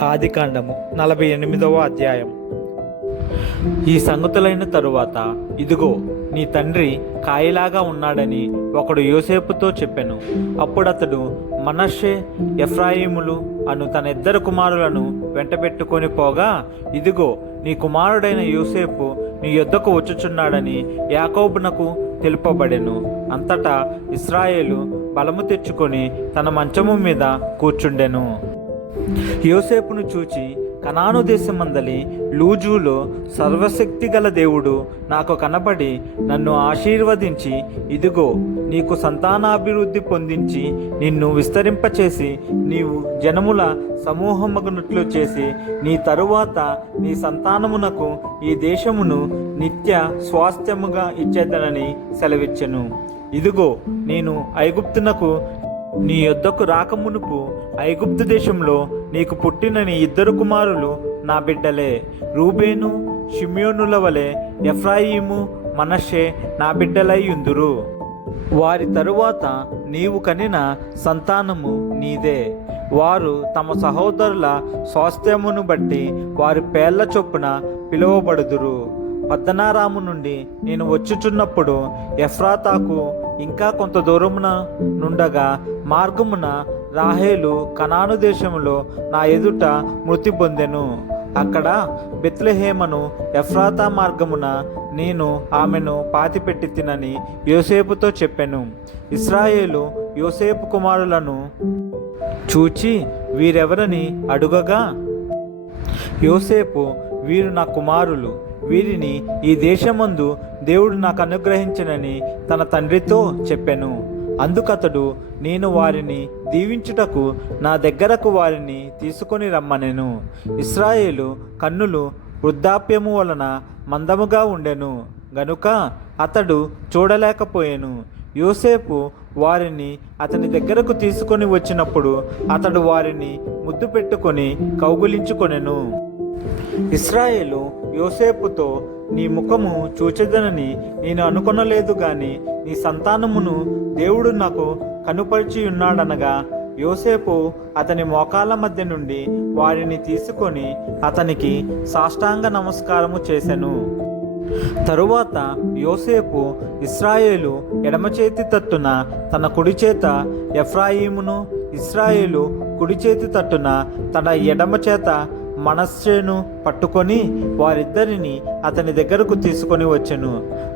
ఆదికాండము 48వ అధ్యాయం. ఈ సంగతులైన తరువాత, ఇదిగో, నీ తండ్రి కాయిలాగా ఉన్నాడని ఒకడు యోసేపుతో చెప్పెను. అప్పుడతడు మనష్షే, ఎఫ్రాయిములు అను తన ఇద్దరు కుమారులను వెంటబెట్టుకొని పోగా, ఇదిగో, నీ కుమారుడైన యోసేపు నీ యొద్దకు వచ్చుచున్నాడని యాకోబునకు తెలుపబడెను. అంతటా ఇశ్రాయేలు బలము తెచ్చుకొని తన మంచము మీద కూర్చుండెను. యోసేపును చూచి, కనాను దేశమందలి లూజులో సర్వశక్తి గల దేవుడు నాకు కనబడి నన్ను ఆశీర్వదించి, ఇదిగో, నీకు సంతానాభివృద్ధి పొందించి నిన్ను విస్తరింపచేసి నీవు జనముల సమూహమగునట్లు చేసి నీ తరువాత నీ సంతానమునకు ఈ దేశమును నిత్య స్వాస్థ్యముగా ఇచ్చేదనని సెలవిచ్చెను. ఇదిగో, నేను ఐగుప్తునకు నీ యొద్దకు రాకమునుపు ఐగుప్తు దేశంలో నీకు పుట్టిన నీ ఇద్దరు కుమారులు నా బిడ్డలే. రూబేను, షిమ్యోనుల వలె ఎఫ్రాయిము, మనష్షే నా బిడ్డలై యుందురు. వారి తరువాత నీవు కనిన సంతానము నీదే. వారు తమ సహోదరుల స్వాస్థ్యమును బట్టి వారి పేర్ల చొప్పున పిలువబడుదురు. పద్దనారాము నుండి నేను వచ్చుచున్నప్పుడు ఎఫ్రాతాకు ఇంకా కొంత దూరమున నుండగా మార్గమున రాహేలు కనాను దేశములో నా ఎదుట మృతి పొందెను. అక్కడ బెత్లెహేమను ఎఫ్రాతా మార్గమున నేను ఆమెను పాతిపెట్టి తినని యోసేపుతో చెప్పెను. ఇశ్రాయేలు యోసేపు కుమారులను చూచి వీరెవరని అడుగగా, యోసేపు, వీరు నా కుమారులు, వీరిని ఈ దేశమందు దేవుడు నాకు అనుగ్రహించినని తన తండ్రితో చెప్పెను. అందుకతడు, నేను వారిని దీవించుటకు నా దగ్గరకు వారిని తీసుకొని రమ్మనెను. ఇశ్రాయేలు కన్నులు వృద్ధాప్యము వలన మందముగా ఉండెను గనుక అతడు చూడలేకపోయెను. యోసేపు వారిని అతని దగ్గరకు తీసుకొని వచ్చినప్పుడు అతడు వారిని ముద్దు పెట్టుకొని కౌగులించుకొనెను. ఇశ్రాయేలు యోసేపుతో, నీ ముఖము చూచెదనని నేను అనుకొనలేదు గాని నీ సంతానమును దేవుడు నాకు కనుపరిచి ఉన్నాడనగా, యోసేపు అతని మోకాళ్ళ మధ్య నుండి వారిని తీసుకొని అతనికి సాష్టాంగ నమస్కారము చేసెను. తరువాత యోసేపు ఇశ్రాయేలు ఎడమ చేతి తట్టున తన కుడి చేత ఎఫ్రాయిమును, ఇశ్రాయేలు కుడి చేతి తట్టున తన ఎడమ చేత మనష్షేను పట్టుకొని వారిద్దరిని అతని దగ్గరకు తీసుకొని వచ్చెను.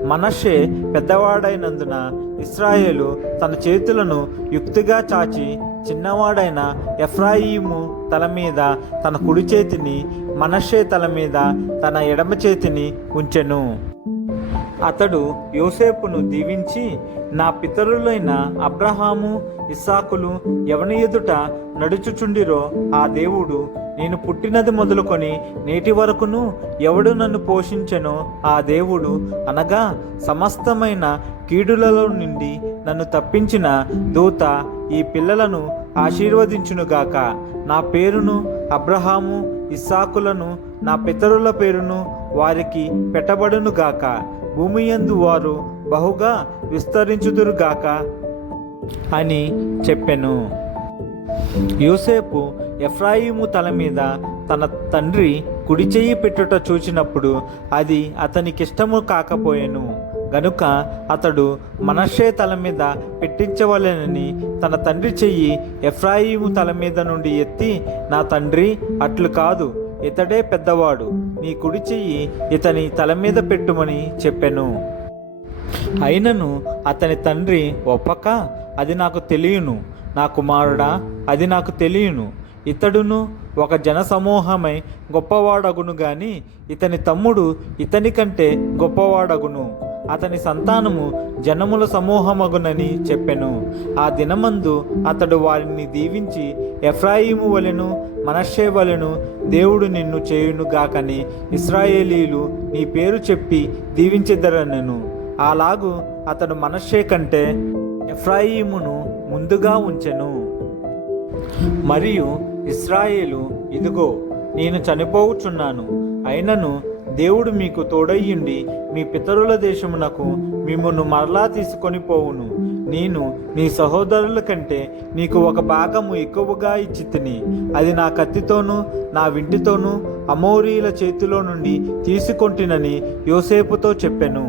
మనష్షే పెద్దవాడైనందున ఇశ్రాయేలు తన చేతులను యుక్తిగా చాచి చిన్నవాడైన ఎఫ్రాయిము తల మీద తన కుడి చేతిని, మనష్షే తల మీద తన ఎడమ చేతిని ఉంచెను. అతడు యోసేపును దీవించి, నా పితరులైన అబ్రహాము, ఇస్సాకులు ఎవని ఎదుట నడుచుచుండిరో ఆ దేవుడు, నేను పుట్టినది మొదలుకొని నేటి వరకును ఎవడు నన్ను పోషించెనో ఆ దేవుడు, అనగా సమస్తమైన కీడులలో నుండి నన్ను తప్పించిన దూత ఈ పిల్లలను ఆశీర్వదించునుగాక. నా పేరును అబ్రహాము, ఇస్సాకులను, నా పితరుల పేరును వారికి పెట్టబడునుగాక. భూమి యందు వారు బహుగా విస్తరించుదురుగాక అని చెప్పెను. యోసేపు ఎఫ్రాయిము తల మీద తన తండ్రి కుడి చెయ్యి పెట్టుట చూచినప్పుడు అది అతనికిష్టము కాకపోయెను గనుక అతడు మనష్షే తల మీద పెట్టించవలెనని తన తండ్రి చెయ్యి ఎఫ్రాయిము తల మీద నుండి ఎత్తి, నా తండ్రి, అట్లు కాదు, ఇతడే పెద్దవాడు, నీ కుడి చెయ్యి ఇతని తల మీద పెట్టుమని చెప్పెను. అయినను అతని తండ్రి ఒప్పక, అది నాకు తెలియను, నా కుమారుడా, అది నాకు తెలియను. ఇతడును ఒక జనసమూహమై గొప్పవాడగును గాని ఇతని తమ్ముడు ఇతని కంటే గొప్పవాడగును. అతని సంతానము జనముల సమూహమగునని చెప్పెను. ఆ దినమందు అతడు వారిని దీవించి, ఎఫ్రాయిము వలెను మనష్షే వలెను దేవుడు నిన్ను చేయునుగాకని ఇశ్రాయేలీలు నీ పేరు చెప్పి దీవించెదరనెను. అలాగు అతడు మనష్షే కంటే ఎఫ్రాయిమును ముందుగా ఉంచెను. మరియు ఇశ్రాయేలు, ఇదిగో, నేను చనిపోవుచున్నాను, అయినను దేవుడు మీకు తోడయ్యుండి మీ పితరుల దేశమునకు మిమ్మును మరలా తీసుకొని పోవును. నేను నీ సహోదరుల కంటే నీకు ఒక భాగము ఎక్కువగా ఇచ్చి తిని, అది నా కత్తితోనూ నా వింటితోనూ అమోరీల చేతిలో నుండి తీసుకొంటినని యోసేపుతో చెప్పెను.